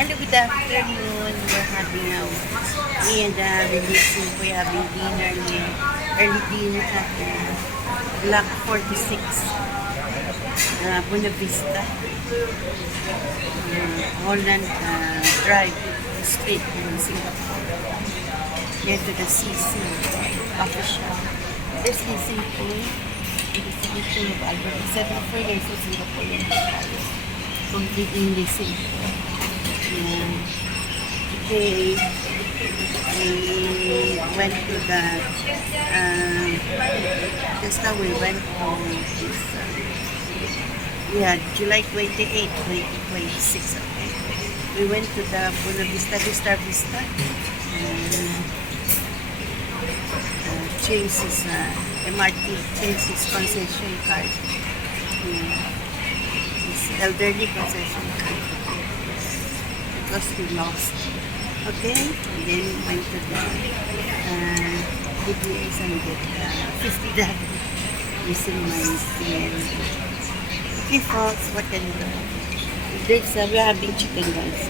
Hello, good afternoon. We're having me and releasing. We're having dinner here. Early dinner at Block 46, Buena Vista, Holland Drive Street in Singapore. Near to the CC coffee shop. There's Leasing Pool. There's Leasing of Albert. Except for guys in Singapore yung completely leasing. Today, we went to the, just now we went home, July 28, 2026, okay. We went to the Buena Vista, Vista, change his, MRT, change his concession card, his elderly concession card. Because we lost. Okay? And then we went to the DBS and get $50 using my CN. Okay, folks, what can you do? There's, we're having chicken guys.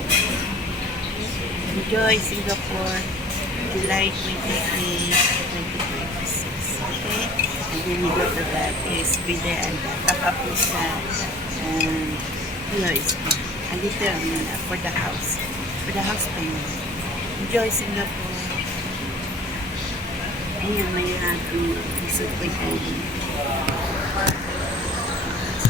Enjoy Singapore, July 28, 2026. Okay? And then we go to the PSB there and top up with POSB. A little for the house payment. Enjoy Singapore. Ayan, may happy. Isip ko ito.